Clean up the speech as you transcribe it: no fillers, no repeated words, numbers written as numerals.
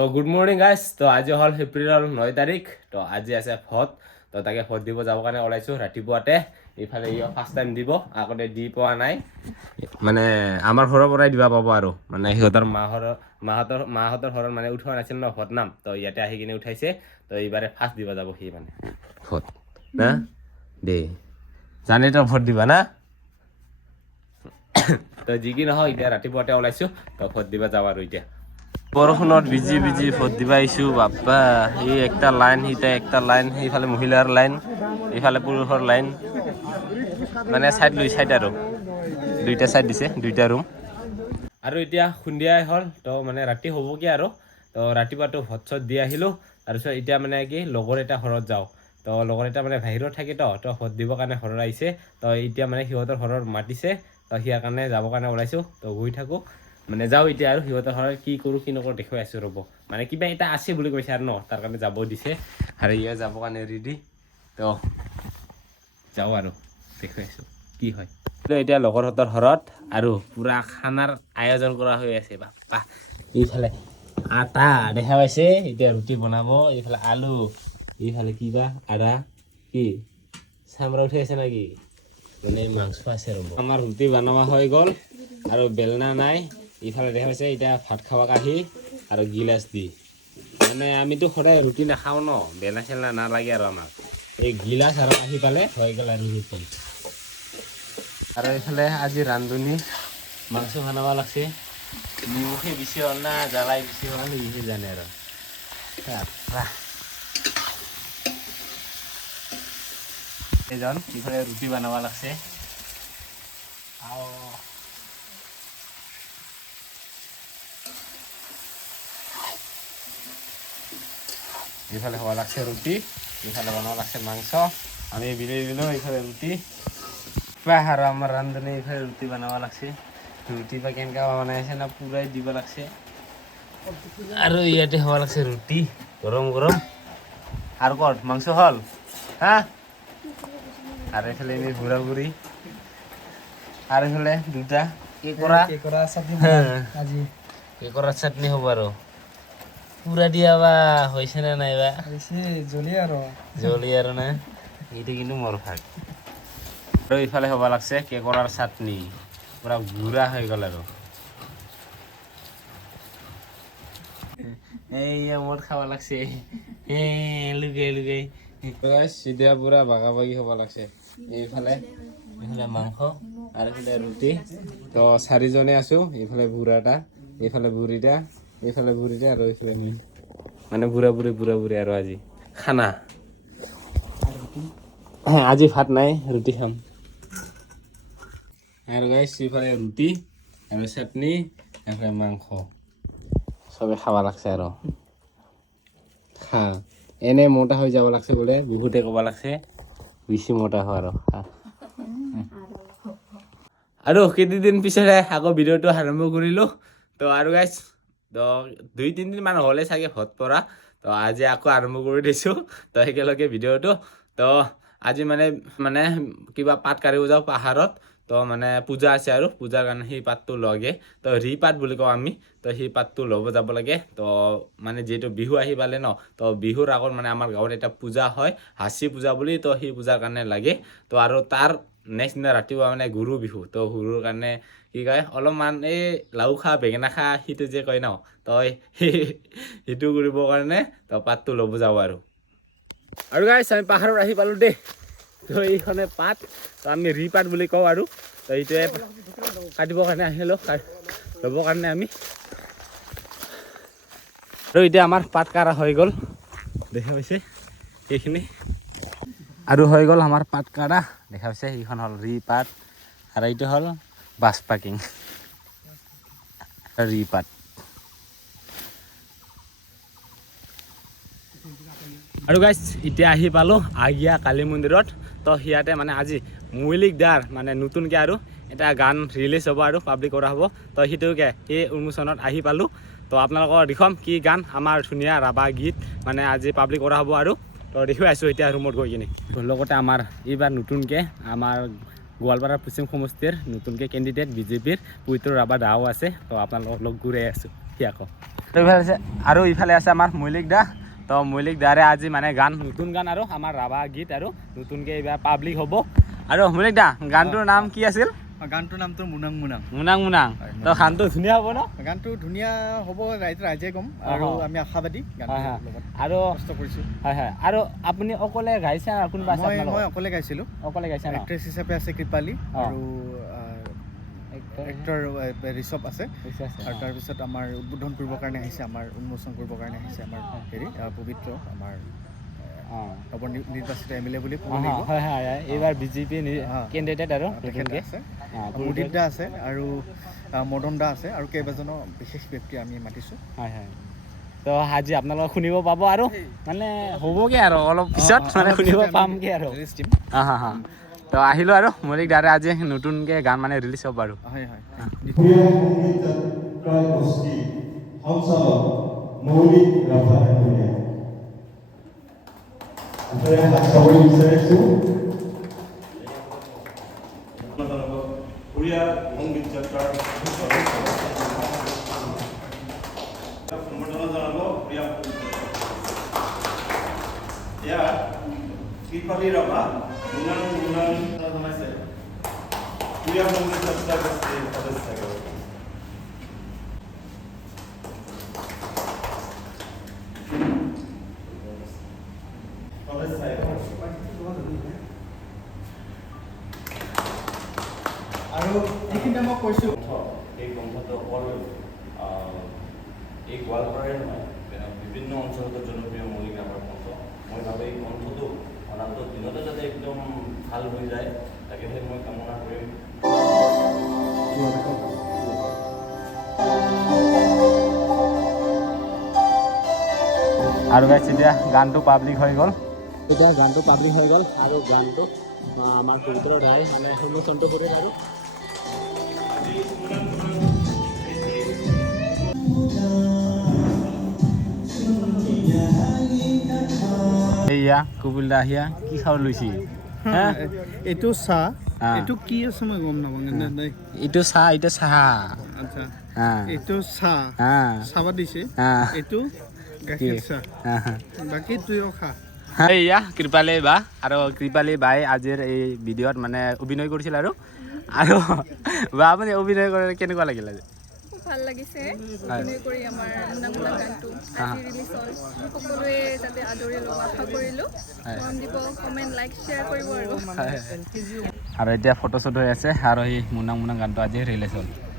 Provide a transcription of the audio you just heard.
তো good morning guys. তো আজি হ'ল এপ্ৰিলৰ 9 তাৰিখ। তো আজি আছে ভোট। তো তাকে ভোট দিব যাবৰ কাৰণে ওলাইছোঁ ৰাতিপুৱাতে। এইফালে ফাৰ্ষ্ট টাইম দিব, আগতে দি পোৱা নাই। মানে আমাৰ ঘৰৰ পৰাই দিবা পাব আৰু মানে সিহঁতৰ মাহঁতৰ ঘৰত মানে উঠোৱা নাছিল ন ভোট নাম। তো ইয়াতে আহি কিনে উঠাইছে। তো এইবাৰে ফাৰ্ষ্ট দিব যাব সি মানে ভোট না দে জানে তো ভোট দিবা না। তো যি কি নহয় এতিয়া ৰাতিপুৱাতে ওলাইছোঁ। তো ভোট দিবা যাওঁ আৰু এতিয়া বৰষুণত ভিজি ভিজি ভোট দিবা আহিছোঁ। বাপ্পা এই একটা লাইন সিটা একটা লাইন, সেইফালে মহিলাৰ লাইন, এইফালে পুৰুষৰ লাইন, মানে চাইড লৈ চাইড আৰু দুইটা চাইড দিছে, দুইটা ৰুম। আৰু এতিয়া সন্ধিয়াই হ'ল। তো মানে ৰাতি হ'ব কি আৰু। তো ৰাতিপুৱাতো ভোট চট দি আহিলোঁ। তাৰপিছত এতিয়া মানে কি লগৰ এটা ঘৰত যাওঁ। তো লগৰ এটা মানে বাহিৰত থাকে তো ভোট দিবৰ কাৰণে ঘৰত আহিছে। তো এতিয়া মানে সিহঁতৰ ঘৰত মাতিছে। তো সিয়াৰ কাৰণে যাবৰ কাৰণে ওলাইছোঁ। তো গৈ থাকোঁ মানে যাওঁ এতিয়া আৰু সিহঁতৰ ঘৰত কি কৰোঁ কি নকৰোঁ দেখুৱাই আছোঁ ৰ'ব। মানে কিবা এটা আছে বুলি কৈছে আৰু ন, তাৰ কাৰণে যাব দিছে আৰু ইয়ে যাবৰ কাৰণে ৰেডি। তো যাওঁ আৰু দেখুৱাই আছোঁ কি হয়। এতিয়া লগৰহঁতৰ ঘৰত আৰু পূৰা খানাৰ আয়োজন কৰা হৈ আছে। বাপ্পা এইফালে আটা দেখা পাইছে, এতিয়া ৰুটি বনাব। এইফালে আলু, এইফালে কিবা আদা কি চামৰা উঠি আছে নেকি, মানে মাংস আছে ৰ'ব। আমাৰ ৰুটি বনোৱা হৈ গ'ল আৰু বেলনা নাই। ইফালে দেখা পাইছে এতিয়া ভাত খাব কাঢ়ি আৰু গিলাচ দি, মানে আমিতো সদায় ৰুটি নাখাওঁ ন, বেলনা চেলনা নালাগে আৰু আমাক এই গিলাচ আৰু কাঢ়ি পালে হৈ গ'ল আৰু ৰুটি। আৰু এইফালে আজি ৰান্ধনি মাংস বনাব লাগছে। নিমখে বেছি হ'ল না জ্বালাই বেছি হ'ল ইহে জানে আৰু। এইজন ইফালে ৰুটি বনাব লাগছে। এইফালে হওয়া লাগছে রুটি, এইফালে বানানো লাগছে মাংস, আমি বিলাই দিল এইফালে রুটি। আর আমার রান্ধনে এইফালে রুটি বানাবা লাগছে। রুটি বা কেনকা বানাইছে না পুরাই দিব লাগছে। আর ইয়াতে হওয়া লাগছে রুটি গরম গরম। আর কত মাংস হল হ্যাঁ। আর এখানে এনে ঘুরা ঘুরি, আর এখানে দুটা কেকরা চাটনি হব আর পুরা দিয়া বা হয়েছে না নাই বা জলি আর না, এটা কিন্তু মোর ভাগ। আর এইফালে হবা লাগছে কেকরার চাটনি, পুরা গুড়া হয়ে গেল আর এই মোর খাওয়া লাগছে লুকাই লুকাই। সিধা পুরা ভাগাভাগি হবা লাগছে। এইফালে মাংস আর এইফালে রুটি। তো 4 জনে আছো, এইফালে বুড়াটা, এইফালে বুড়িটা, এইফালে বুড়িটা আর এইফালে মিল, মানে বুড়া বুড়ি আর আজি খানা। হ্যাঁ আজি ভাত নাই, রুটি খাম। আর গাইস এইফালে রুটি আর চাটনি, এইফালে মাংস, সবে খাওয়া লাগছে আর খা। এনে মোটা হয়ে যাব লাগছে বলে বহুতে কব লাগছে বেশি মোটা হওয়ার। আৰু কেইদিন পিছতে আকৌ ভিডিঅ'টো আৰম্ভ কৰিলোঁ। তো আৰু গাইজ তো 2-3 দিন মান হ'লে চাগে ভোট পৰা। তো আজি আকৌ আৰম্ভ কৰি দিছোঁ তো একেলগে ভিডিঅ'টো। তো আজি মানে কিবা পাত কাঢ়িব যাওঁ পাহাৰত। তো মানে পূজা আছে আৰু পূজাৰ কাৰণে সেই পাতটো লগে, তো ৰি পাত বুলি কওঁ আমি। তো সেই পাতটো ল'ব যাব লাগে। তো মানে যিহেতু বিহু আহি পালে ন, তো বিহুৰ আগত মানে আমাৰ গাঁৱত এটা পূজা হয় হাঁচি পূজা বুলি। তো সেই পূজাৰ কাৰণে লাগে। তো আৰু তাৰ নেক্সট দিনা ৰাতিপুৱা মানে গৰু বিহু। তো গৰুৰ কাৰণে কি কয় অলপমান এই লাও খা বেঙেনা খা সিটো যে কয় ন, তো সেইটো কৰিবৰ কাৰণে তো পাতটো ল'ব যাওঁ আৰু গাইছ আমি পাহাৰত আহি পালোঁ দেই। তো এইখনে পাত, তো আমি ৰি পাত বুলি কওঁ আৰু। তো এইটোৱে কাটিবৰ কাৰণে আহিলোঁ, ল'বৰ কাৰণে আমি। আৰু এতিয়া আমাৰ পাত কাঢ়া হৈ গ'ল, দেখা পাইছে এইখিনি। আৰু হৈ গ'ল আমাৰ পাত কাঢ়া, দেখা পাইছে এইখন হ'ল ৰি পাত আৰু এইটো হ'ল বাছ পাকিং ৰি পাত। আৰু গাইছ এতিয়া আহি পালোঁ আগিয়া কালী মন্দিৰত। তো সিয়াতে মানে আজি মৌলিক দাৰ মানে নতুনকৈ আৰু এটা গান ৰিলিজ হ'ব আৰু পাব্লিক কৰা হ'ব। তো সেইটোকে সেই উন্মোচনত আহি পালোঁ। তো আপোনালোকৰ দেখুৱাম কি গান আমাৰ ধুনীয়া ৰাভা গীত মানে আজি পাব্লিক কৰা হ'ব আৰু। তো দেখুৱাই আছোঁ এতিয়া ৰুমত গৈ কিনে। লগতে আমাৰ এইবাৰ নতুনকৈ আমাৰ গোৱালপাৰা পশ্চিম সমষ্টিৰ নতুনকৈ কেণ্ডিডেট বিজেপিৰ পবিত্ৰ ৰাভা দাও আছে। তো আপোনালোকক লগ ঘূৰাই আছোঁ সি আকৌ। তো ইফালে আছে আমাৰ মৌলিক দা তো মৌলিক দাৰে আজি মানে গান নতুন গান আৰু আমাৰ ৰাভা গীত আৰু নতুনকৈ এইবাৰ পাব্লিক হ'ব আৰু মৌলিক দা গানটোৰ নাম কি আছিল গানটোৰ নামটো মুনাং মুনাং মুনাং মুনাং তো গানটো ধুনীয়া হ'ব ন গানটো ধুনীয়া হ'ব ৰাইজে ক'ম আৰু আমি আশাবাদী আৰু কষ্ট কৰিছোঁ হয় হয় আৰু আপুনি অকলে গাইছে আৰু কোনোবা আছে মই অকলে গাইছিলোঁ অকলে গাইছে ন এক্ট্ৰেছ হিচাপে আছে কৃপালী আৰু এক্টৰ ঋষভ আছে আৰু তাৰপিছত আমাৰ উদ্বোধন কৰিবৰ কাৰণে আহিছে আমাৰ উন্মোচন কৰিবৰ কাৰণে আহিছে আমাৰ হেৰি পবিত্ৰ আমাৰ নৱনিৰ্বাচিত MLA বুলি ক'ব লাগিব হয় হয় এইবাৰ বিজেপি কেণ্ডিডেট আৰু তেখেতে আছে মুদিত দা আছে আৰু মদন দা আছে আৰু কেইবাজনো বিশেষ ব্যক্তি আমি মাতিছোঁ হয় হয় তো আজি আপোনালোকে শুনিব পাব আৰু মানে হ'বগৈ আৰু অলপ পিছত মানে শুনিব পামগৈ আৰু তো আহিলোঁ আৰু মৌলিক দাৰে আজি নতুনকৈ গান মানে ৰিলিজ হ'ব আৰু হয় হয় মৌলিক ৰাভা ডাঙৰীয়া আপোনালোকে হাত চাবই বিচাৰিছোঁ উড়িয়া সংগীত যাত্ৰাৰ সম্বৰ্ধনা জনাব উড়িয়া ইয়াত কৃপালী ৰাভা মুনাং মুনাং জনাইছে উড়িয়া সংগীত যাত্ৰাৰ সদস্য আৰু এইখিনিতে মই কৈছোঁ এই গ্ৰন্থটো অকল এই গোৱালপাৰাই নহয় বিভিন্ন অঞ্চলতো জনপ্ৰিয় মৌলিক ৰাভাৰ গ্ৰন্থ মই ভাবোঁ এই গ্ৰন্থটো অনাগত দিনতে যাতে একদম ভাল হৈ যায় তাকেহে মই কামনা কৰিম আৰু গাইছ এতিয়া গানটো পাব্লিক হৈ গ'ল আৰু গানটো আমাৰ পবিত্ৰ দাই মানে উন্মোচনটো কৰিম আৰু এয়া কপিল দা আহিয়া কি খাব লৈছি এইটো চাহ এইটো কি আছে মই গম নাপাওঁ এইটো চাহ আচ্ছা এইটো চাহ চাহ দিছে এইটো গাখীৰ চাহ বাকী তুইও খা এয়া কৃপালী বা আৰু কৃপালী বাই আজিৰ এই ভিডিঅ'ত মানে অভিনয় কৰিছিল আৰু বা আপুনি অভিনয় কৰি কেনেকুৱা লাগিল আজি খুব ভাল লাগিছে অভিনয় কৰি আমাৰ মুনাং মুনাং গানটো আজি ৰিলিজ হ'ল সকলোৱে যাতে আদৰি ল'ব আশা কৰিলোঁ মৰম দিব কমেণ্ট লাইক শ্বেয়াৰ কৰিব আৰু আৰু এতিয়া ফটো শ্বুট হৈ আছে আৰু এই মুনাং মুনাং গানটো আজি ৰিলিজ হ'ল